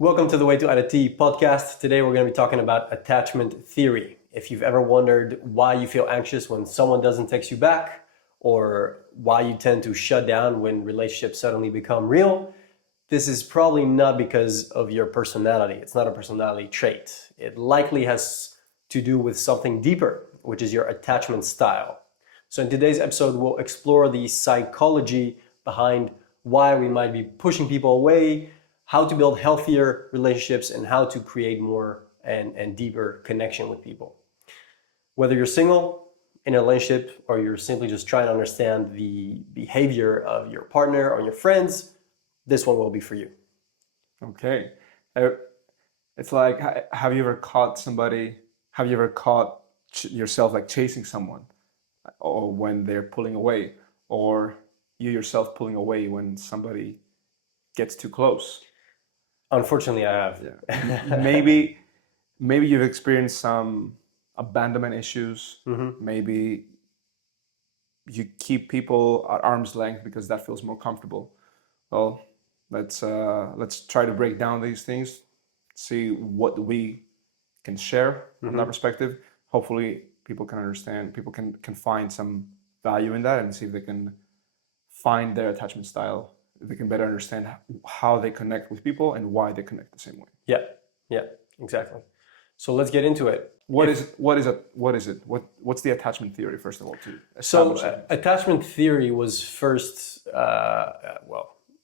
Welcome to the To Arete Podcast. Today we're going to be talking about attachment theory. If you've ever wondered why you feel anxious when someone doesn't text you back, or why you tend to shut down when relationships suddenly become real, this is probably not because of your personality. It's not a personality trait. It likely has to do with something deeper, which is your attachment style. So in today's episode, we'll explore the psychology behind why we might be pushing people away, how to build healthier relationships, and how to create more and deeper connection with people. Whether you're single, in a relationship, or you're simply just trying to understand the behavior of your partner or your friends, this one will be for you. Okay. It's like, have you ever caught yourself like chasing someone, or when they're pulling away, or you yourself pulling away when somebody gets too close? Unfortunately, I have. Yeah. Maybe you've experienced some abandonment issues. Mm-hmm. Maybe you keep people at arm's length because that feels more comfortable. Well, let's try to break down these things, see what we can share from that perspective. Hopefully people can understand, people can find some value in that, and see if they can find their attachment style. They can better understand how they connect with people and why they connect the same way. Yeah, exactly. So let's get into it. What's the attachment theory, first of all, to So establish it? attachment theory was first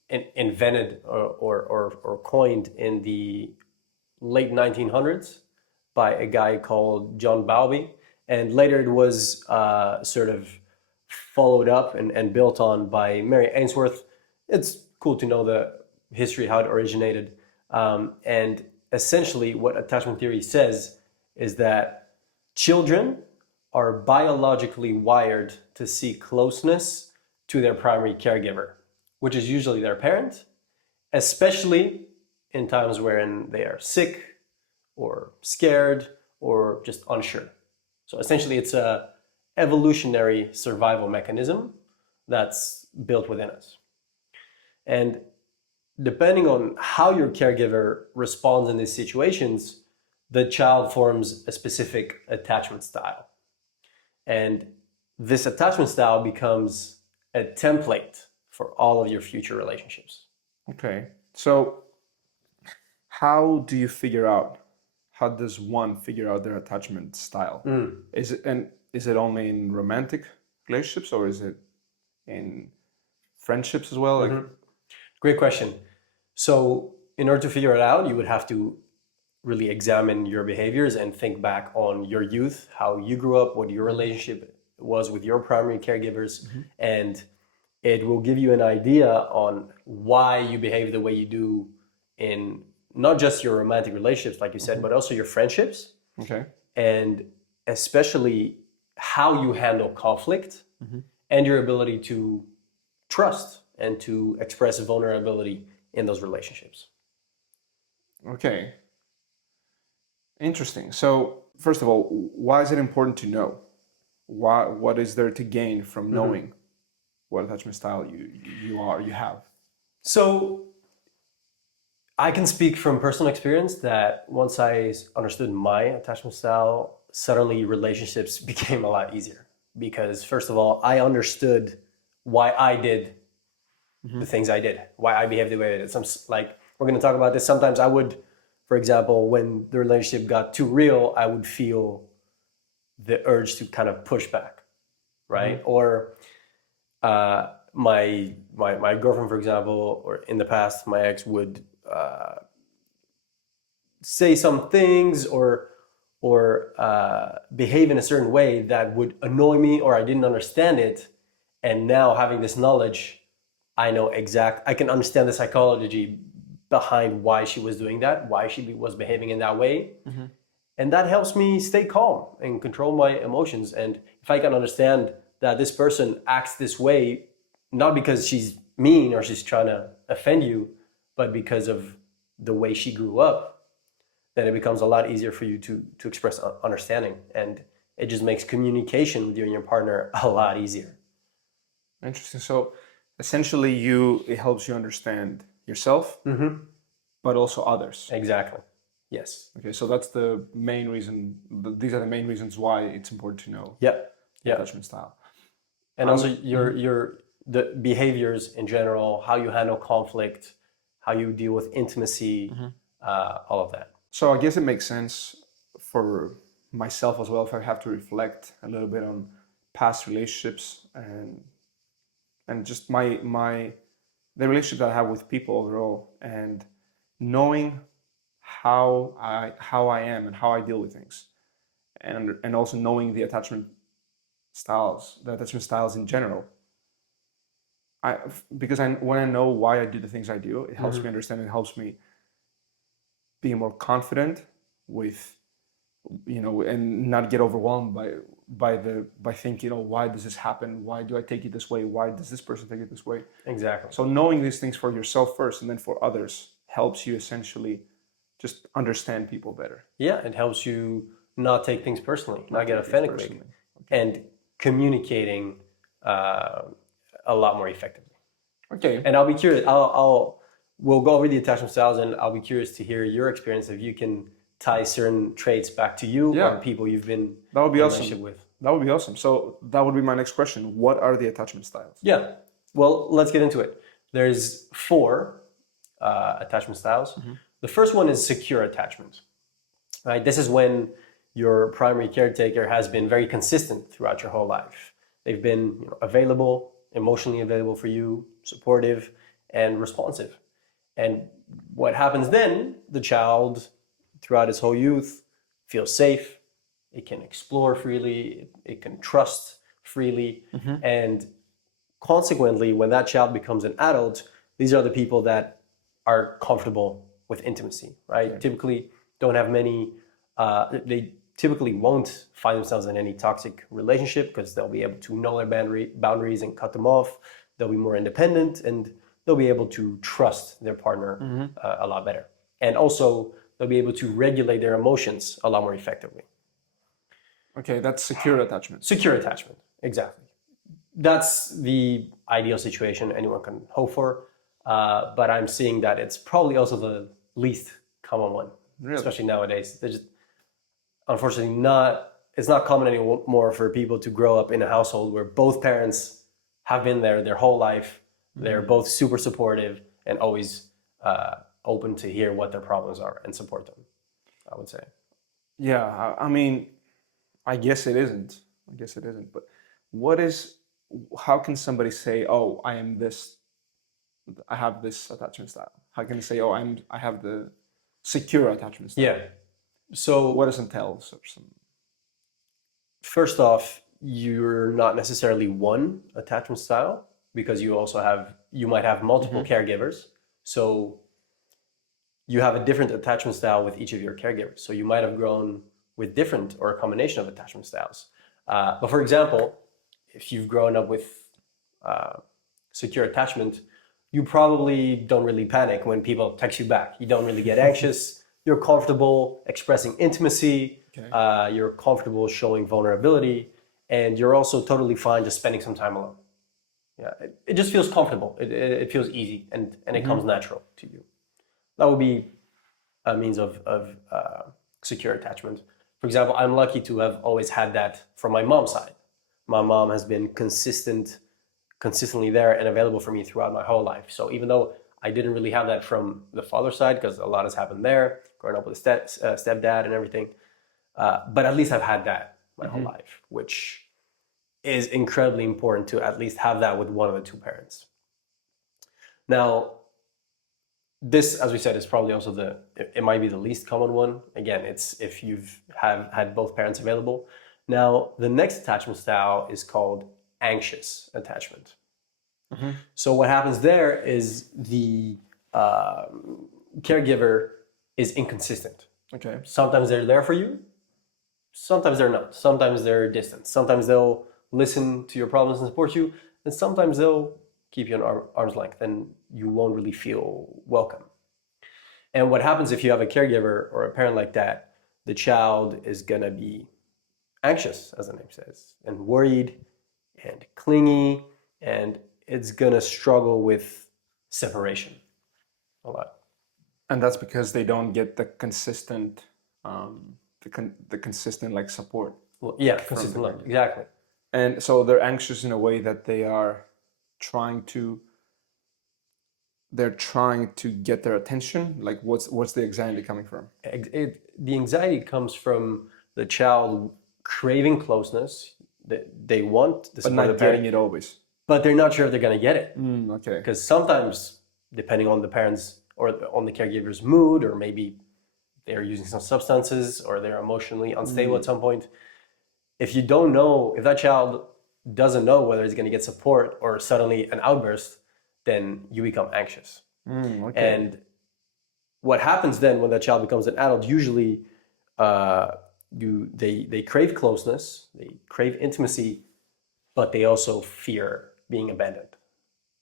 invented or coined in the late 1900s by a guy called John Bowlby, and later it was sort of followed up and built on by Mary Ainsworth. It's cool to know the history, how it originated, and essentially what attachment theory says is that children are biologically wired to seek closeness to their primary caregiver, which is usually their parent, especially in times wherein they are sick or scared or just unsure. So essentially it's a evolutionary survival mechanism that's built within us. And depending on how your caregiver responds in these situations, the child forms a specific attachment style. And this attachment style becomes a template for all of your future relationships. Okay. So how does one figure out their attachment style? Is it only in romantic relationships, or is it in friendships as well? Great question. So in order to figure it out, you would have to really examine your behaviors and think back on your youth, how you grew up, what your relationship was with your primary caregivers, and it will give you an idea on why you behave the way you do in not just your romantic relationships, like you said, but also your friendships. Okay. And especially how you handle conflict and your ability to trust and to express vulnerability in those relationships. Okay. Interesting. So first of all, why is it important to know? What is there to gain from knowing what attachment style you have? So I can speak from personal experience that once I understood my attachment style, suddenly relationships became a lot easier, because first of all, I understood why I did the things I did, why I behaved the way I did. Like we're going to talk about this. Sometimes I would, for example, when the relationship got too real, I would feel the urge to kind of push back, right? Or my girlfriend, for example, or in the past, my ex would say some things or behave in a certain way that would annoy me, or I didn't understand it. And now having this knowledge, I can understand the psychology behind why she was doing that, why she was behaving in that way. And that helps me stay calm and control my emotions. And if I can understand that this person acts this way, not because she's mean or she's trying to offend you, but because of the way she grew up, then it becomes a lot easier for you to express understanding. And it just makes communication with you and your partner a lot easier. Interesting. So essentially it helps you understand yourself, but also others. Exactly. Yes. Okay, so that's the main reason. These are the main reasons why it's important to know Yeah. the Yeah. attachment style. And also the behaviors in general, how you handle conflict, how you deal with intimacy, all of that. So I guess it makes sense for myself as well if I have to reflect a little bit on past relationships and just the relationship that I have with people overall, and knowing how I am and how I deal with things, and also knowing the attachment styles in general. When I know why I do the things I do, it helps me understand. It helps me be more confident with, and not get overwhelmed by thinking, oh, why does this happen? Why do I take it this way? Why does this person take it this way? Exactly. So knowing these things for yourself first and then for others helps you essentially just understand people better. Yeah, it helps you not take things personally, not get offended quickly, and communicating a lot more effectively. Okay. And I'll be curious. We'll go over the attachment styles, and I'll be curious to hear your experience if you can tie certain traits back to you or people you've been in a relationship awesome. with. That would be awesome. So that would be my next question. What are the attachment styles? Yeah. Well, let's get into it. There's 4 attachment styles. The first one is secure attachment. Right? This is when your primary caretaker has been very consistent throughout your whole life. They've been available, emotionally available for you, supportive, and responsive. And what happens then, the child, throughout its whole youth, feels safe. It can explore freely. It can trust freely. And consequently, when that child becomes an adult, these are the people that are comfortable with intimacy, right? Okay. Typically don't have many, they typically won't find themselves in any toxic relationship because they'll be able to know their boundaries and cut them off. They'll be more independent and they'll be able to trust their partner a lot better. And also they'll be able to regulate their emotions a lot more effectively. Okay, that's secure attachment. Secure attachment, exactly. That's the ideal situation anyone can hope for. But I'm seeing that it's probably also the least common one, especially nowadays. They're just, unfortunately, it's not common anymore for people to grow up in a household where both parents have been there their whole life. They're both super supportive and always open to hear what their problems are and support them, I would say. Yeah, I mean, I guess it isn't. But how can somebody say, oh, I have this attachment style? How can they say, oh, I have the secure attachment style? Yeah. So what does it entail? First off, you're not necessarily one attachment style because you might have multiple caregivers. So you have a different attachment style with each of your caregivers. So you might have grown with different or a combination of attachment styles. But for example, if you've grown up with secure attachment, you probably don't really panic when people text you back. You don't really get anxious. You're comfortable expressing intimacy. Okay. You're comfortable showing vulnerability. And you're also totally fine just spending some time alone. Yeah, it just feels comfortable. It feels easy and it comes natural to you. That would be a means of secure attachment. For example, I'm lucky to have always had that from my mom's side. My mom has been consistently there and available for me throughout my whole life. So even though I didn't really have that from the father's side, because a lot has happened there, growing up with a stepdad and everything, but at least I've had that my whole life, which is incredibly important to at least have that with one of the two parents. Now, this, as we said, is probably also it might be the least common one. Again, it's if you've had both parents available. Now, the next attachment style is called anxious attachment. So what happens there is the caregiver is inconsistent. Okay. Sometimes they're there for you. Sometimes they're not. Sometimes they're distant. Sometimes they'll listen to your problems and support you. And sometimes they'll keep you on arm's length and you won't really feel welcome. And what happens if you have a caregiver or a parent like that, the child is going to be anxious, as the name says, and worried and clingy, and it's going to struggle with separation a lot. And that's because they don't get the consistent, the consistent like support. Well, yeah, from consistent the love. Exactly. And so they're anxious in a way that they're trying to get their attention. Like what's the anxiety coming from? The anxiety comes from the child craving closeness that they want the But support of not the parent, getting it always. but they're not sure if they're going to get it. Okay. Because sometimes, depending on the parents or on the caregiver's mood, or maybe they're using some substances or they're emotionally unstable at some point, if you don't know, if that child doesn't know whether he's going to get support or suddenly an outburst, then you become anxious. Okay. And what happens then when that child becomes an adult, usually they crave closeness, they crave intimacy, but they also fear being abandoned.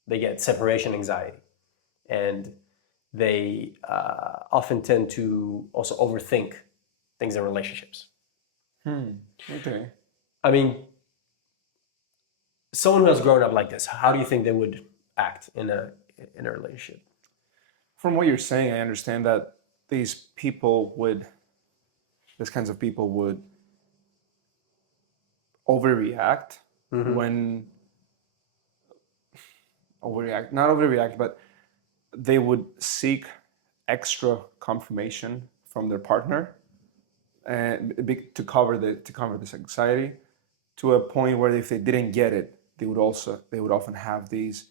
They get separation anxiety, and they often tend to also overthink things in relationships. Okay. I mean, someone who has grown up like this, how do you think they would act in a relationship? From what you're saying, I understand that these kinds of people would overreact when not overreact, but they would seek extra confirmation from their partner and to cover this anxiety, to a point where if they didn't get it, they would often have these.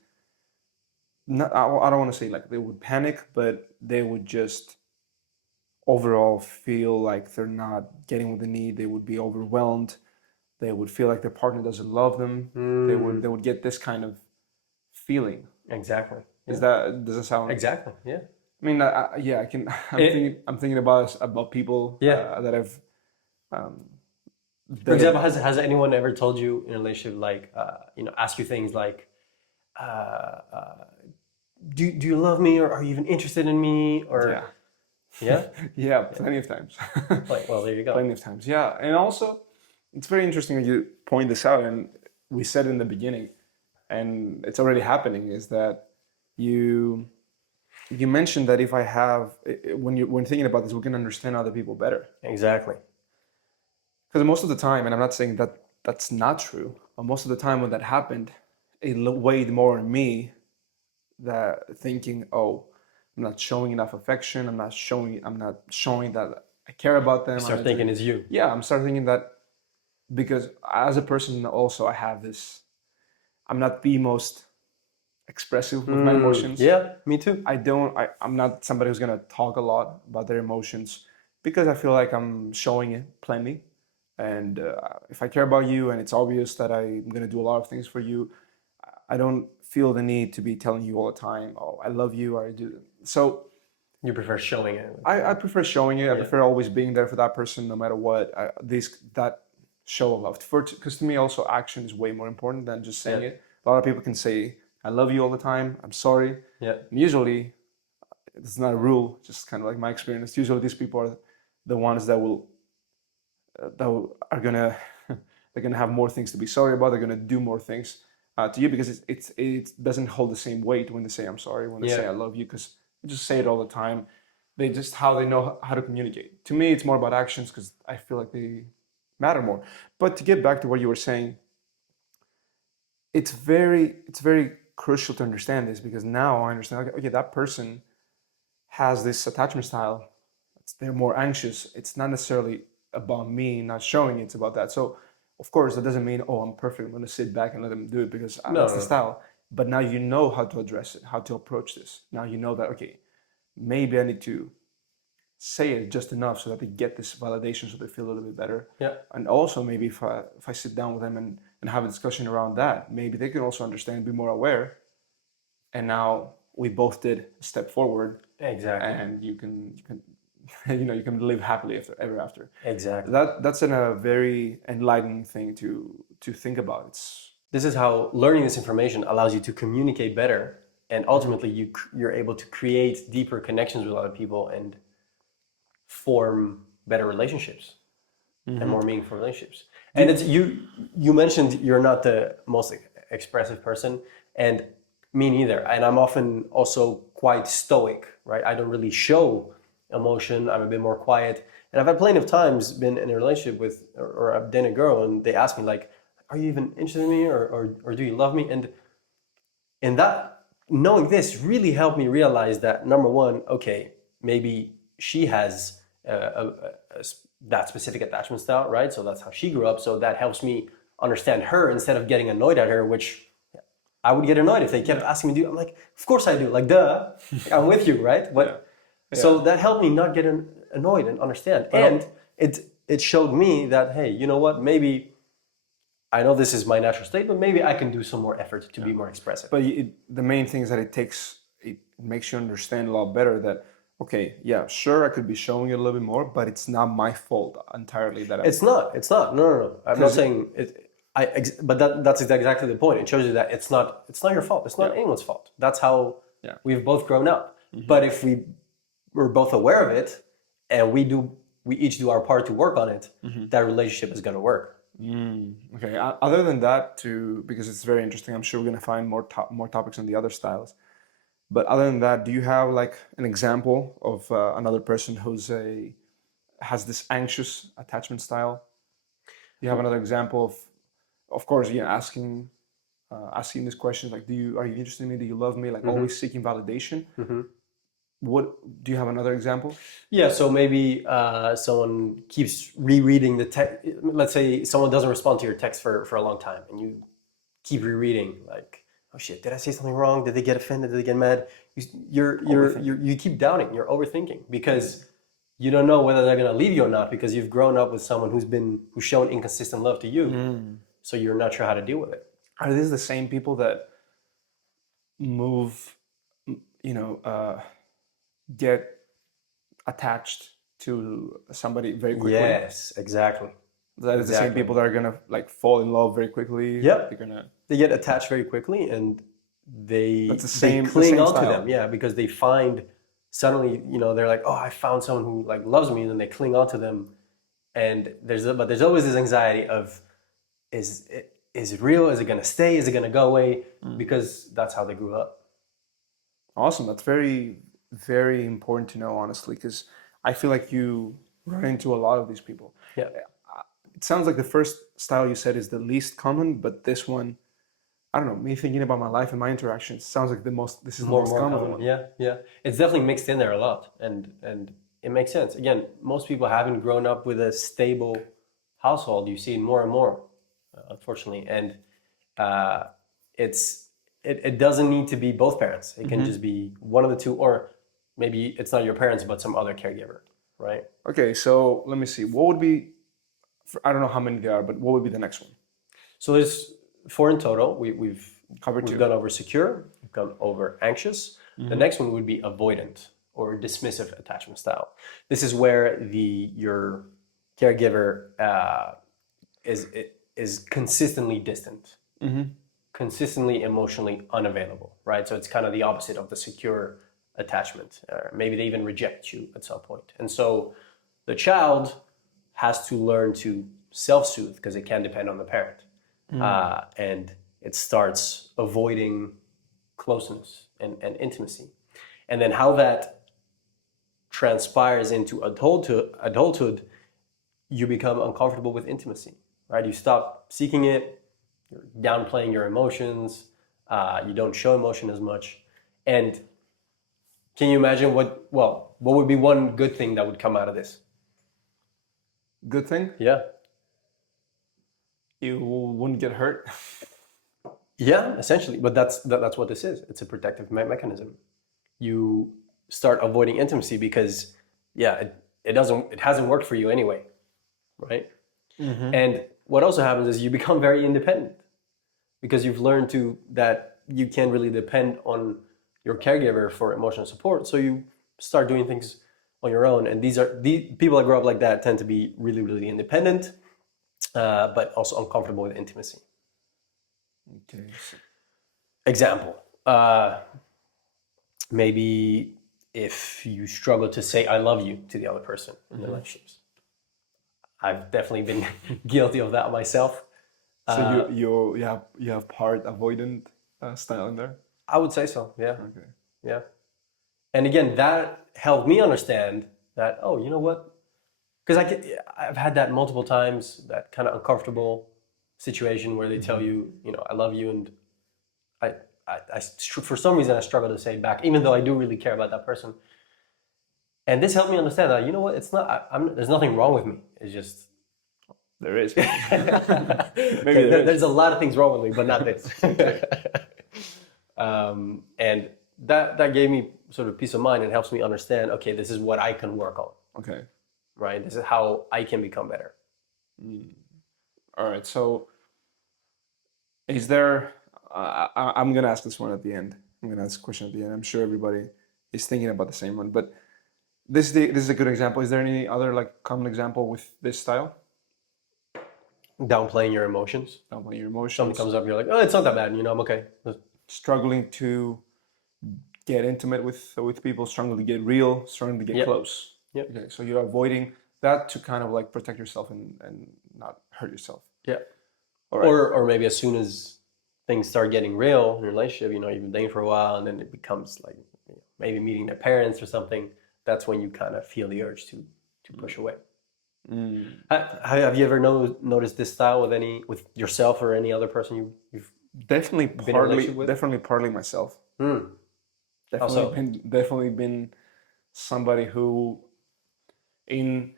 I don't want to say like they would panic, but they would just overall feel like they're not getting what they need. They would be overwhelmed. They would feel like their partner doesn't love them. They would get this kind of feeling. Exactly. Does it sound exactly? Yeah. I mean, yeah, I can. I'm thinking about people that I've. For example, has anyone ever told you in a relationship, like, ask you things like, do you love me, or are you even interested in me, or yeah, plenty of times. Well, there you go. Plenty of times, yeah, and also it's very interesting that you point this out, and we said in the beginning, and it's already happening, is that you mentioned that if I have when thinking about this, we can understand other people better. Exactly. Because most of the time, and I'm not saying that that's not true, but most of the time when that happened, it weighed more on me, that thinking, oh, I'm not showing enough affection. I'm not showing that I care about them. Start thinking it's you. Yeah, I'm start thinking that, because as a person also I have this. I'm not the most expressive with my emotions. Yeah, me too. I'm not somebody who's gonna talk a lot about their emotions, because I feel like I'm showing it plenty. And if I care about you and it's obvious that I'm gonna do a lot of things for you, I don't feel the need to be telling you all the time, oh, I love you, or I do. So you prefer showing it. I prefer showing it. I prefer always being there for that person, no matter what. That show of love. Because to me, also action is way more important than just saying it. A lot of people can say, I love you all the time, I'm sorry. Yeah. And usually, it's not a rule, just kind of like my experience. Usually these people are the ones that are gonna they're gonna have more things to be sorry about. They're gonna do more things to you, because it doesn't hold the same weight when they say I'm sorry, when they say I love you, because they just say it all the time. They just they know how to communicate. To me, it's more about actions, because I feel like they matter more. But to get back to what you were saying, it's very crucial to understand this, because now I understand, okay, that person has this attachment style. They're more anxious. It's not necessarily about me not showing it, it's about that. So of course that doesn't mean, oh, I'm perfect, I'm going to sit back and let them do it, because that's the style. But now you know how to address it, how to approach this. Now you know that, okay, maybe I need to say it just enough so that they get this validation, so they feel a little bit better. Yeah. And also maybe if I sit down with them and have a discussion around that, maybe they can also understand, be more aware. And now we both did a step forward. Exactly. And you can you can live happily ever after. Exactly. That's a very enlightening thing to think about. This is how learning this information allows you to communicate better, and ultimately you're able to create deeper connections with other people and form better relationships and more meaningful relationships. And it's you mentioned you're not the most expressive person, and Me neither. And I'm often also quite stoic, right? I don't really show emotion. I'm a bit more quiet. And I've had plenty of times been in a relationship with, or I've dated a girl, and they ask me like, "Are you even interested in me, or do you love me?" And that, knowing this really helped me realize that, number one, okay, maybe she has that specific attachment style, right? So that's how she grew up. So that helps me understand her instead of getting annoyed at her, which I would get annoyed if they kept asking me to do. I'm like, of course I do. Like, duh, I'm with you, right? But so that helped me not get annoyed and understand. And it showed me that, hey, you know what? Maybe I know this is my natural state, but maybe I can do some more effort to be more expressive. But the main thing is that it makes you understand a lot better that, okay, yeah, sure, I could be showing it a little bit more, but it's not my fault entirely that It's not. No. I'm not saying it. But that's exactly the point. It shows you that it's not your fault. It's not anyone's fault. That's how we've both grown up. But if we're both aware of it, and we each do our part to work on it, that relationship is going to work. Okay. Other than that, because it's very interesting, I'm sure we're gonna find more topics on the other styles. But other than that, do you have like an example of another person has this anxious attachment style? Do you have another example of course, asking these questions like, are you interested in me? Do you love me? Like always seeking validation. What do you have another example? Yeah, so maybe someone keeps rereading the text. Let's say someone doesn't respond to your text for a long time, and you keep rereading, like, oh shit, did I say something wrong? Did they get offended? Did they get mad? You keep doubting. You're overthinking because you don't know whether they're gonna leave you or not, because you've grown up with someone who's shown inconsistent love to you, so you're not sure how to deal with it. Are these the same people that move, get attached to somebody very quickly? Yes, exactly. That is the same people that are gonna like fall in love very quickly. Yep. They get attached very quickly, and they cling on to them. Yeah, because they find suddenly, they're like, oh, I found someone who like loves me, and then they cling on to them. And there's always this anxiety of, is it real? Is it gonna stay? Is it gonna go away? Because that's how they grew up. Awesome. That's very, very important to know, honestly, because I feel like you run into a lot of these people. Yeah. It sounds like the first style you said is the least common, but this one, I don't know, me thinking about my life and my interactions, sounds like this is the most common one. Yeah. It's definitely mixed in there a lot, and it makes sense. Again, most people haven't grown up with a stable household. You see it more and more, unfortunately, and it doesn't need to be both parents. It can just be one of the two, or maybe it's not your parents, but some other caregiver, right? Okay, so let me see. What would be, I don't know how many there are, but what would be the next one? So there's 4 in total. We've covered 2. We've gone over secure, we've gone over anxious. The next one would be avoidant, or dismissive attachment style. This is where your caregiver is consistently distant, consistently emotionally unavailable, right? So it's kind of the opposite of the secure attachment. Maybe they even reject you at some point. And so the child has to learn to self-soothe because it can depend on the parent. And it starts avoiding closeness and intimacy. And then how that transpires into adulthood, you become uncomfortable with intimacy, right? You stop seeking it, you're downplaying your emotions, you don't show emotion as much. And can you imagine what would be one good thing that would come out of this? Good thing? Yeah. You wouldn't get hurt? Yeah, essentially. But that's what this is. It's a protective mechanism. You start avoiding intimacy because, it hasn't worked for you anyway, right? And what also happens is you become very independent because you've learned that you can't really depend on your caregiver for emotional support. So you start doing things on your own. And these people that grow up like that tend to be really, really independent, but also uncomfortable with intimacy. Okay. Example, maybe if you struggle to say I love you to the other person in relationships. I've definitely been guilty of that myself. So you have part avoidant style in there? I would say so. Yeah. Okay. Yeah. And again, that helped me understand that, oh, you know what? Because I've had that multiple times, that kind of uncomfortable situation where they tell you, I love you, and I, for some reason, I struggle to say it back, even though I do really care about that person. And this helped me understand that, you know what? It's not. There's nothing wrong with me. It's just There is. maybe there's a lot of things wrong with me, but not this. And that gave me sort of peace of mind and helps me understand. Okay, this is what I can work on. Okay. Right. This is how I can become better. All right. So, is there? I'm gonna ask this one at the end. I'm gonna ask a question at the end. I'm sure everybody is thinking about the same one, but this is a good example. Is there any other like common example with this style? Downplaying your emotions. Downplaying your emotions. Something comes up, you're like, oh, it's not that bad. I'm okay. Struggling to get intimate with people, struggling to get real, struggling to get close. Yep. Okay, so you're avoiding that to kind of like protect yourself and not hurt yourself. Yeah. All right. Or maybe as soon as things start geting real in your relationship, you've been dating for a while, and then it becomes like maybe meeting their parents or something. That's when you kind of feel the urge to push away. Have you ever noticed this style with yourself or any other person you've definitely been in a relationship with? Definitely partly myself. Also, Definitely been somebody who, I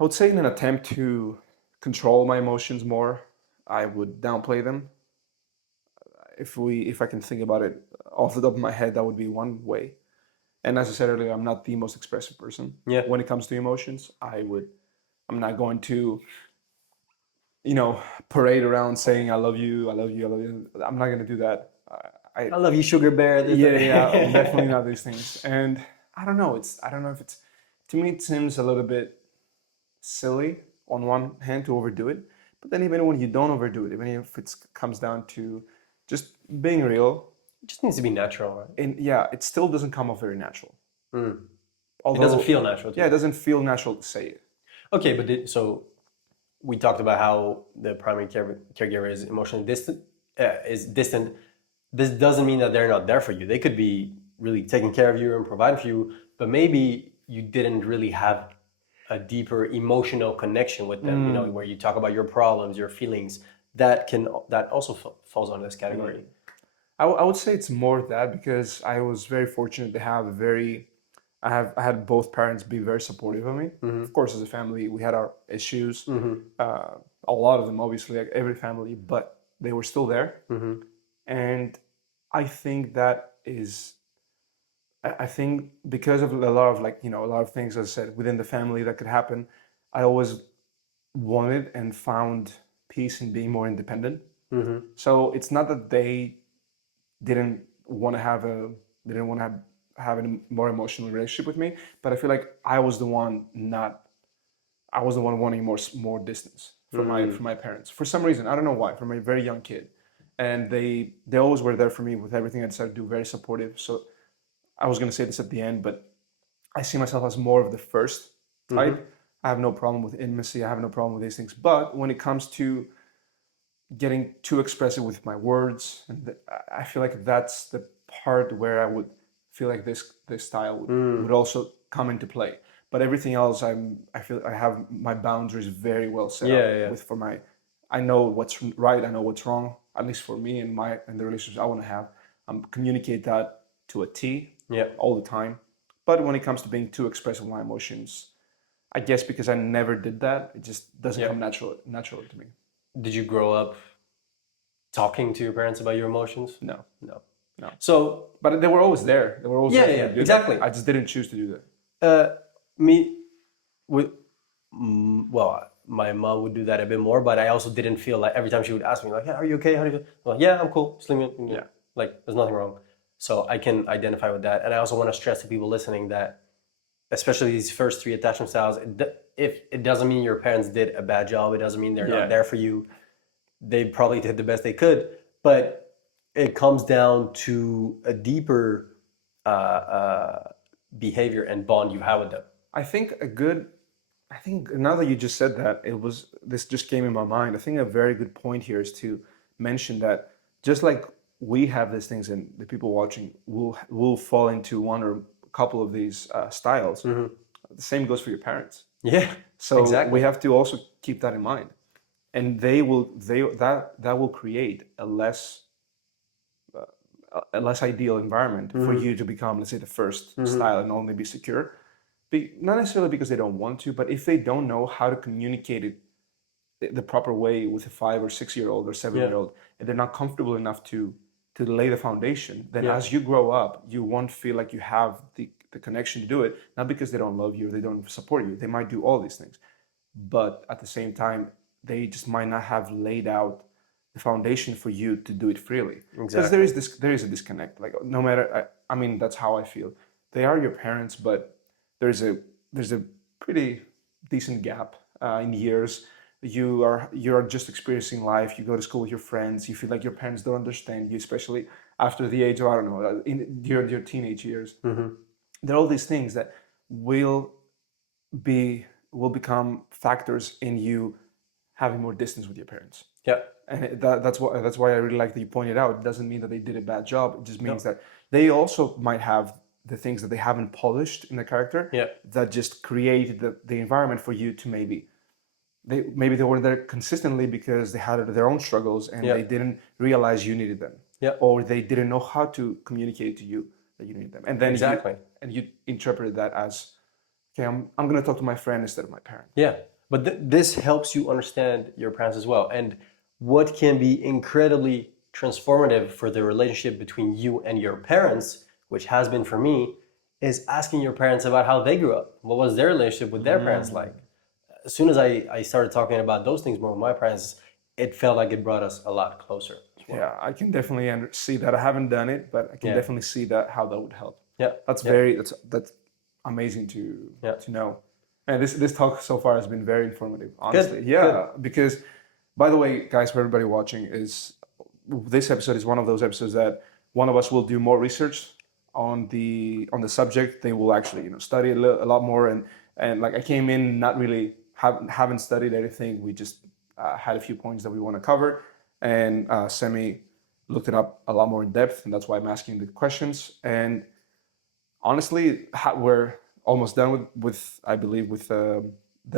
would say, in an attempt to control my emotions more, I would downplay them. If I can think about it off the top of my head, that would be one way. And as I said earlier, I'm not the most expressive person. Yeah. When it comes to emotions, I'm not going to, parade around saying I love you, I love you, I love you. I'm not going to do that. I love you, sugar bear. Yeah, definitely not these things. And I don't know if it's, to me, it seems a little bit silly on one hand to overdo it. But then even when you don't overdo it, even if it comes down to just being real, it just needs to be natural, right? And yeah, it still doesn't come off very natural. Although, it doesn't feel natural to you. It doesn't feel natural to say it. Okay, but so we talked about how the primary caregiver is emotionally distant. This doesn't mean that they're not there for you. They could be really taking care of you and providing for you, but maybe you didn't really have a deeper emotional connection with them. Where you talk about your problems, your feelings. That also falls on this category. I would say it's more that because I was very fortunate to have I had both parents be very supportive of me. Of course, as a family, we had our issues, a lot of them, obviously, like every family, but they were still there. And I think I think because of a lot of things, as I said, within the family that could happen, I always wanted and found peace in being more independent. So it's not that they didn't want to have a more emotional relationship with me, but I feel like I was the one wanting more distance from my parents for some reason. I don't know why. From a very young kid, and they always were there for me with everything I decided to do, very supportive. So I was going to say this at the end, but I see myself as more of the first type. I have no problem with intimacy. I have no problem with these things. But when it comes to getting too expressive with my words, and I feel like that's the part where I would feel like this style would also come into play. But everything else, I feel I have my boundaries very well set up. I know what's right. I know what's wrong. At least for me and the relationships I want to have, communicate that to a T. All the time. But when it comes to being too expressive with my emotions, I guess because I never did that, it just doesn't come natural to me. Did you grow up talking to your parents about your emotions? No. So, but they were always there. They were always there. Yeah, exactly. I just didn't choose to do that. My mom would do that a bit more, but I also didn't feel like every time she would ask me, like, "Yeah, are you okay? How do you feel?" I'm like, "Yeah, I'm cool. Sleeping." Yeah. Like, there's nothing wrong. So I can identify with that, and I also want to stress to people listening that, especially these first 3 attachment styles, if it doesn't mean your parents did a bad job, it doesn't mean they're not there for you. They probably did the best they could, but it comes down to a deeper behavior and bond you have with them. I think now that you just said that, this just came in my mind. I think a very good point here is to mention that just like we have these things, and the people watching will fall into one or a couple of these styles. The same goes for your parents. Yeah, So exactly. we have to also keep that in mind, and that will create a less ideal environment for you to become, let's say, the first style and only be secure. Not necessarily because they don't want to, but if they don't know how to communicate it the proper way with a 5 or 6 year old or 7 year old, and they're not comfortable enough to lay the foundation, then as you grow up, you won't feel like you have the connection to do it. Not because they don't love you or they don't support you. They might do all these things, but at the same time, they just might not have laid out the foundation for you to do it freely. Because there is a disconnect. Like, no matter, I mean, that's how I feel. They are your parents, but there's a pretty decent gap in years. You're just experiencing life. You go to school with your friends. You feel like your parents don't understand you, especially after the age of, I don't know, in your teenage years. There are all these things that will become factors in you having more distance with your parents. Yeah. And that's why I really like that you pointed out. It doesn't mean that they did a bad job. It just means that they also might have the things that they haven't polished in the character that just create the environment for you to maybe they weren't there consistently because they had their own struggles and they didn't realize you needed them. Or they didn't know how to communicate to you that you needed them. And then you interpreted that as, okay, I'm going to talk to my friend instead of my parent. Yeah, but this helps you understand your parents as well. And what can be incredibly transformative for the relationship between you and your parents, which has been for me, is asking your parents about how they grew up. What was their relationship with their parents like? As soon as I started talking about those things more with my parents, it felt like it brought us a lot closer. Well. Yeah, I can definitely see that. I haven't done it, but I can definitely see how that would help. Yeah, that's amazing to know. And this talk so far has been very informative, honestly. Good. Because, by the way, guys, for everybody watching, this episode is one of those episodes that one of us will do more research on the subject. They will actually study a lot more, and like I came in not really haven't studied anything. We just had a few points that we want to cover, and Semi looked it up a lot more in depth, and that's why I'm asking the questions. And honestly, we're almost done with I believe with the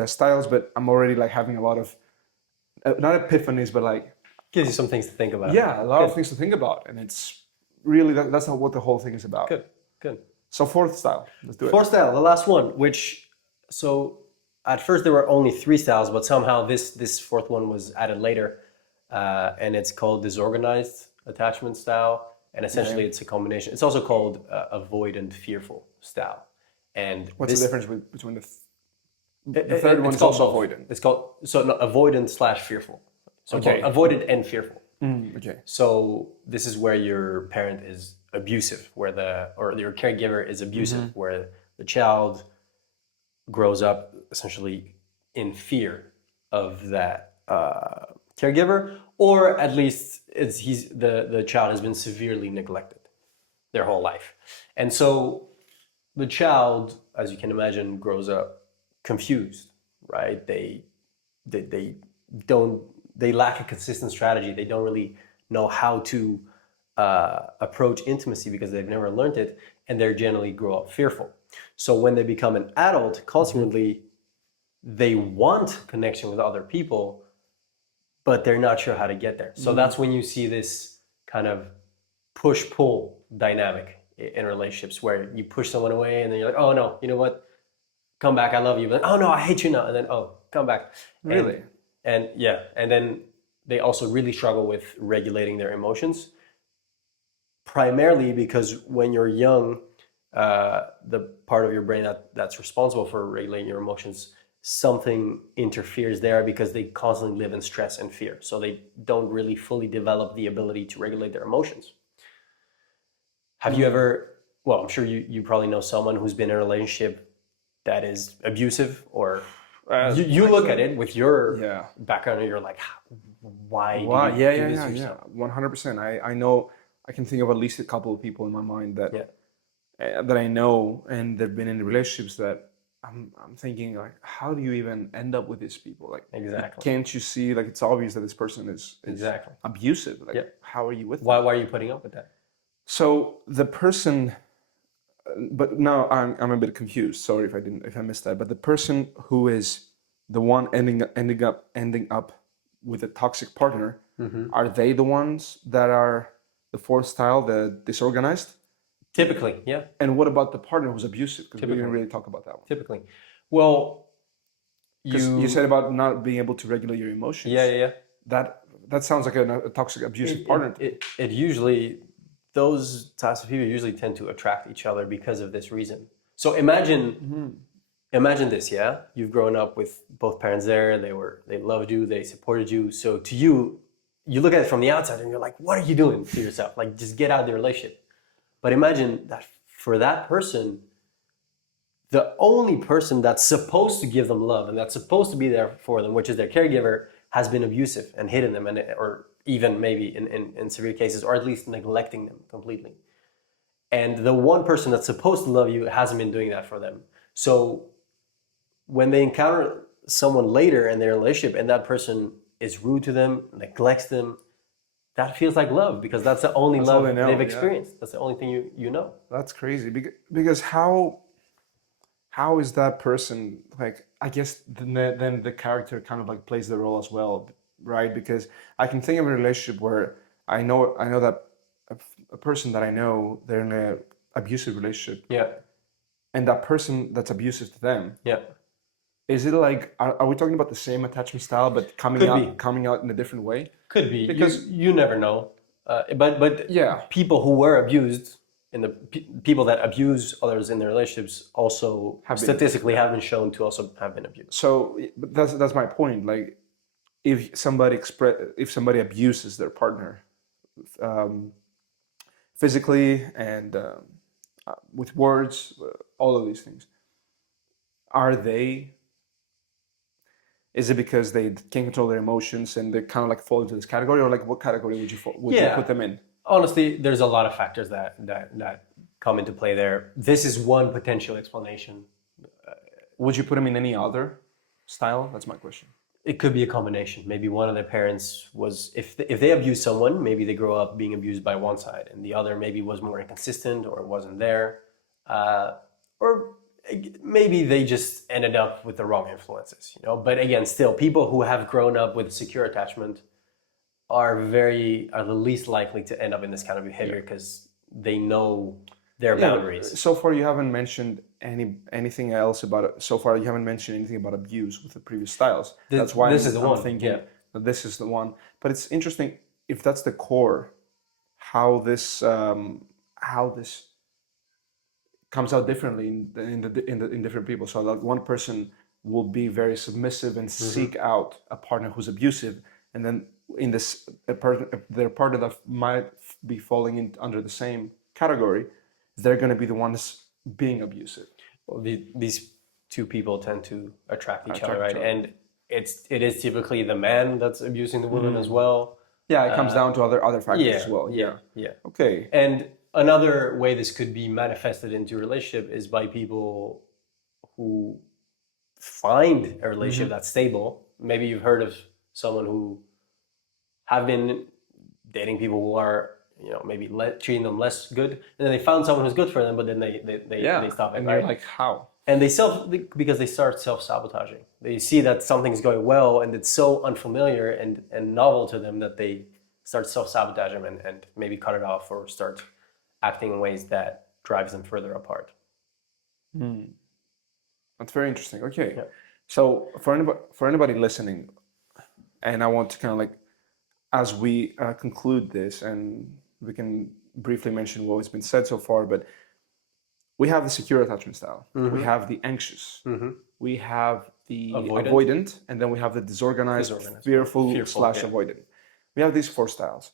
styles, but I'm already like having a lot of not epiphanies, but like gives you some things to think about. Yeah, a lot of things to think about, and it's really that's not what the whole thing is about. Good. So fourth style, let's do it. Fourth style, the last one, so at first there were only 3 styles, but somehow this fourth one was added later, and it's called Disorganized attachment style, and essentially it's a combination. It's also called Avoidant fearful style. And what's the difference between the third one? Is also avoidant. It's called avoidant / fearful. So avoided and fearful. Okay. So this is where your parent is abusive, or your caregiver is abusive, where the child grows up essentially in fear of that caregiver, or at least the child has been severely neglected their whole life. And so the child, as you can imagine, grows up confused, right? They lack a consistent strategy. They don't really know how to approach intimacy because they've never learned it, and they generally grow up fearful. So when they become an adult, consequently, they want connection with other people, but they're not sure how to get there. So that's when you see this kind of push-pull dynamic in relationships, where you push someone away and then you're like, oh no, you know what? Come back, I love you. But oh no, I hate you now. And then, oh, come back. Really? And then they also really struggle with regulating their emotions, primarily because when you're young, the part of your brain that's responsible for regulating your emotions, something interferes there because they constantly live in stress and fear. So they don't really fully develop the ability to regulate their emotions. Have you ever, well, I'm sure you probably know someone who's been in a relationship that is abusive, or you look at it with your background and you're like, why? Yeah. 100%. I know, I can think of at least a couple of people in my mind that I know, and they've been in relationships that I'm thinking like, how do you even end up with these people? Like, Exactly. can't you see, like, it's obvious that this person is Exactly. abusive? Like, Yeah. how are you with Why them? are you putting up with that? So the person, but now I'm a bit confused. Sorry if I missed that. But the person who is the one ending up with a toxic partner, are they the ones that are the fourth style, the disorganized? Typically, yeah. And what about the partner who's abusive? Because we didn't Typically. really talk about that one. Typically. Well, Because you said about not being able to regulate your emotions. yeah. That sounds like a toxic, abusive partner. It usually, those types of people usually tend to attract each other because of this reason. So imagine this, yeah? You've grown up with both parents there, they loved you, they supported you. So to you, you look at it from the outside and you're like, what are you doing to yourself? Like, just get out of the relationship. But imagine that for that person, the only person that's supposed to give them love and that's supposed to be there for them, which is their caregiver, has been abusive and hidden them, or even maybe in severe cases, or at least neglecting them completely. And the one person that's supposed to love you hasn't been doing that for them. So when they encounter someone later in their relationship and that person is rude to them, neglects them, that feels like love, because that's the only That's all love they know, they've yeah. experienced. That's the only thing you know. That's crazy. Because how is that person, like, I guess then the character kind of like plays the role as well, right? Because I can think of a relationship where I know that a person that I know, they're in an abusive relationship, Yeah, and that person that's abusive to them, yeah. is it like, are we talking about the same attachment style but Could be. coming out in a different way? Could be, Because you never know. But yeah, people who were abused, and the people that abuse others in their relationships also statistically have been shown to also have been abused. so but that's my point. Like, if somebody abuses their partner, physically and with words, all of these things, is it because they can't control their emotions and they kind of like fall into this category, or like what category would you put them in? Honestly, there's a lot of factors that come into play there. This is one potential explanation. Would you put them in any other style? That's my question. It could be a combination. Maybe one of their parents was, if they abuse someone, maybe they grow up being abused by one side, and the other maybe was more inconsistent or wasn't there, or maybe they just ended up with the wrong influences. But again, still, people who have grown up with secure attachment are the least likely to end up in this kind of behavior, because they know their boundaries. So far, you haven't mentioned anything else about it. So far, you haven't mentioned anything about abuse with the previous styles. That's why I'm thinking that this is the one. But it's interesting, if that's the core, how this comes out differently in different people. So like one person will be very submissive and seek out a partner who's abusive, and then in this their partner that might be falling under the same category, they're going to be the ones being abusive. Well, these two people tend to attract each other, right? And it is typically the man that's abusing the woman as well. Yeah, it comes down to other factors as well. Yeah. Okay. And another way this could be manifested into a relationship is by people who find a relationship that's stable. Maybe you've heard of someone who have been dating people who are, maybe treating them less good, and then they found someone who's good for them, but then they stop it. And right? you're like, how? And because they start self-sabotaging. They see that something's going well and it's so unfamiliar and novel to them that they start self-sabotaging and maybe cut it off, or start acting in ways that drives them further apart. That's very interesting. Okay. Yeah. So for anybody listening, and I want to kind of like, as we conclude this, and we can briefly mention what has been said so far, but we have the secure attachment style, we have the anxious, we have the avoidant, and then we have the disorganized, fearful / avoidant. We have these four styles.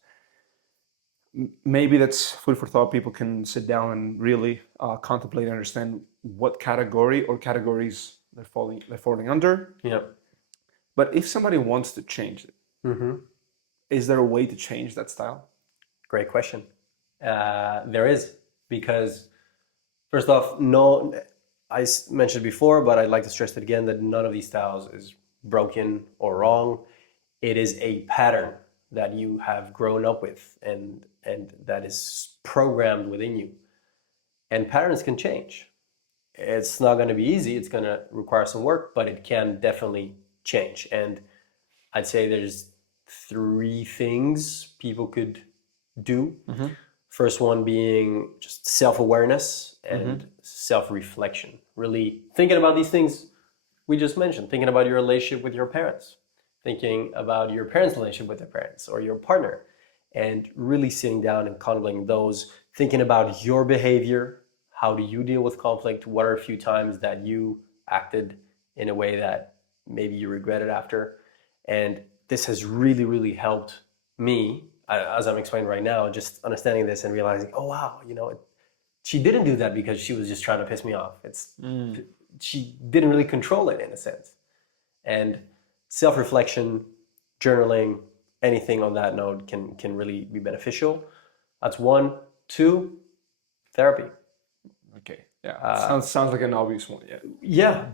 Maybe that's food for thought. People can sit down and really contemplate and understand what category or categories they're falling under. Yeah. But if somebody wants to change it, is there a way to change that style? Great question. There is, because first off, mentioned before, but I'd like to stress it again, that none of these styles is broken or wrong. It is a pattern that you have grown up with and that is programmed within you. And patterns can change. It's not going to be easy. It's going to require some work, but it can definitely change. And I'd say there's 3 things people could do. First one being just self-awareness and self-reflection. Really thinking about these things we just mentioned, thinking about your relationship with your parents, thinking about your parents' relationship with their parents or your partner, and really sitting down and contemplating those, thinking about your behavior. How do you deal with conflict? What are a few times that you acted in a way that maybe you regretted after? And this has really, really helped me, as I'm explaining right now, just understanding this and realizing, oh wow, she didn't do that because she was just trying to piss me off. She didn't really control it in a sense. And self-reflection, journaling, anything on that note can really be beneficial. That's 1. 2, therapy. Okay. Yeah. Sounds like an obvious one. Yeah. Yeah,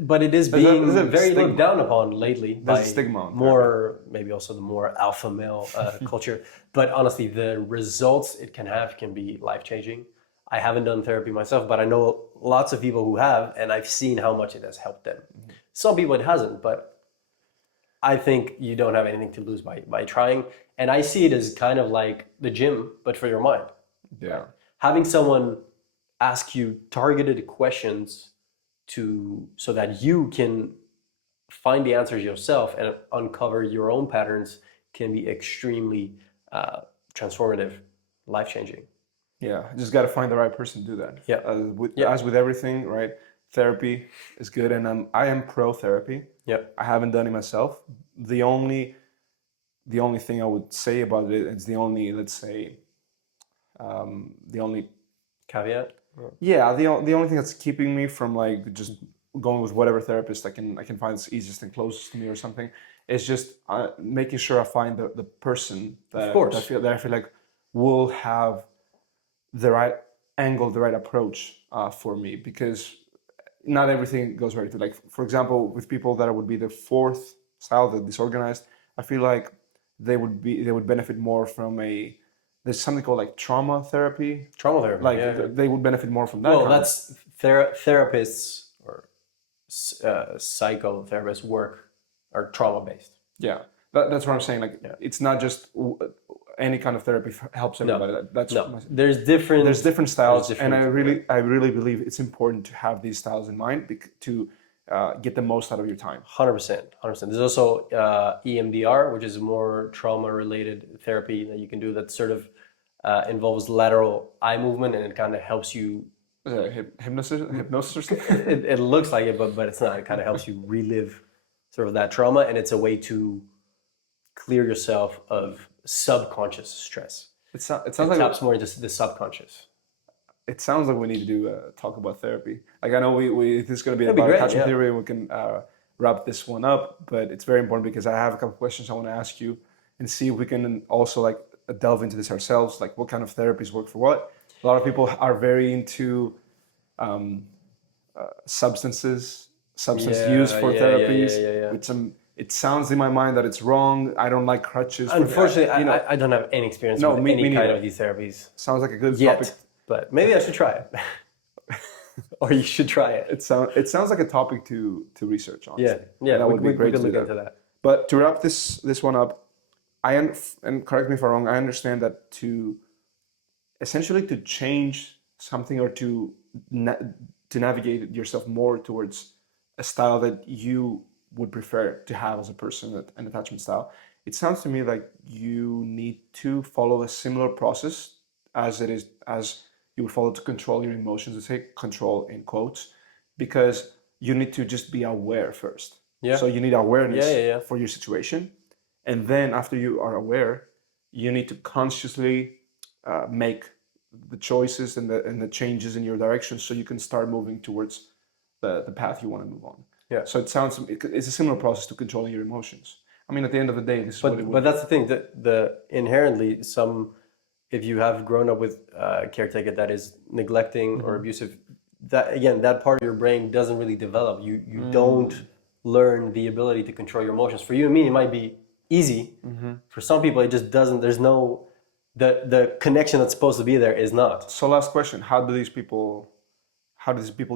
but it is being very looked down upon lately by a stigma more, maybe also the more alpha male culture. But honestly, the results it can have can be life-changing. I haven't done therapy myself, but I know lots of people who have, and I've seen how much it has helped them. Some people it hasn't, but I think you don't have anything to lose by trying. And I see it as kind of like the gym, but for your mind. Yeah. Having someone ask you targeted questions so that you can find the answers yourself and uncover your own patterns can be extremely transformative, life-changing. Yeah, just got to find the right person to do that. Yeah. As with everything, right? Therapy is good, and I am pro therapy. Yeah. I haven't done it myself. The only thing I would say about it is the only, let's say, the only caveat. Yeah, the only thing that's keeping me from like just going with whatever therapist I can find that's easiest and closest to me or something is just making sure I find the person that I feel like will have the right angle, the right approach for me, because not everything goes right. Like, for example, with people that would be the 4th style, the disorganized, I feel like they would benefit more from there's something called like trauma therapy. Like they would benefit more from that. Well, that's therapists or psychotherapists work are trauma based. Yeah, that's what I'm saying. Like, it's not just any kind of therapy helps everybody. No. There's different styles, and I really believe it's important to have these styles in mind to get the most out of your time. 100%. There's also EMDR, which is more trauma-related therapy that you can do that sort of involves lateral eye movement, and it kind of helps you. Hypnosis or something? It looks like it, but it's not. It kind of helps you relive sort of that trauma, and it's a way to clear yourself of subconscious stress. It sounds like it taps like more into the subconscious. It sounds like we need to do talk about therapy. Like, I know this is going to be about attachment theory, and we can wrap this one up. But it's very important because I have a couple questions I want to ask you and see if we can also like delve into this ourselves. Like, what kind of therapies work for what? A lot of people are very into substance use for therapies. Which it sounds in my mind that it's wrong. I don't like crutches. Unfortunately, I don't have any experience with any kind of these therapies. Sounds like a good topic. But maybe I should try it. Or you should try it. It sounds like a topic to research on. Yeah, that would be great to look into that. But to wrap this one up, and correct me if I'm wrong, I understand that to change something or to navigate yourself more towards a style that you would prefer to have as a person, an attachment style, it sounds to me like you need to follow a similar process as you would follow to control your emotions. Let's say control in quotes, because you need to just be aware first. Yeah. So you need awareness for your situation, and then after you are aware, you need to consciously make the choices and the changes in your direction, so you can start moving towards the path you want to move on. Yeah. So it's a similar process to controlling your emotions. I mean, at the end of the day, this is what it would. But that's the thing, the inherently if you have grown up with a caretaker that is neglecting or abusive, that part of your brain doesn't really develop. You don't learn the ability to control your emotions. For you and me, it might be easy. For some people, it just doesn't. There's no the connection that's supposed to be there is not. So last question: how do these people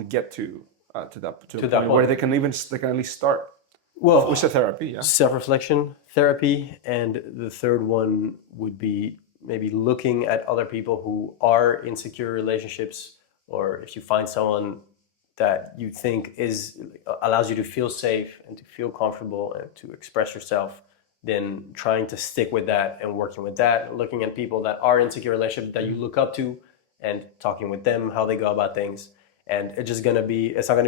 get to that that point where point. they can at least start Well, with the therapy? Yeah. self-reflection, therapy, and the third one would be maybe looking at other people who are in secure relationships, or if you find someone that you think allows you to feel safe and to feel comfortable and to express yourself, then trying to stick with that and working with that, looking at people that are in secure relationships that you look up to and talking with them how they go about things. And it's not gonna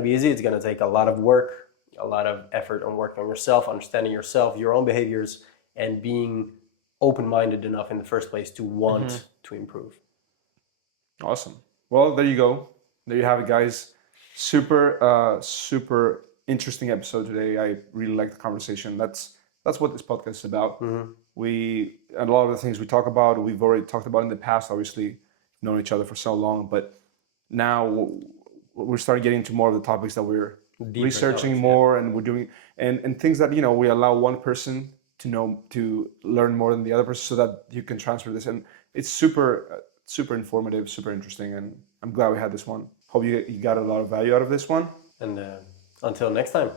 be easy. It's gonna take a lot of work, a lot of effort on working on yourself, understanding yourself, your own behaviors, and being open-minded enough in the first place to want to improve. Awesome. Well, there you go. There you have it, guys. Super interesting episode today. I really like the conversation. That's what this podcast is about. And a lot of the things we talk about, we've already talked about in the past. Obviously, known each other for so long, but now we're starting getting into more of the topics that we're researching more, and we're doing and things that we allow one person to learn more than the other person, so that you can transfer this. And it's super informative, super interesting, and I'm glad we had this one. Hope you got a lot of value out of this one. And until next time.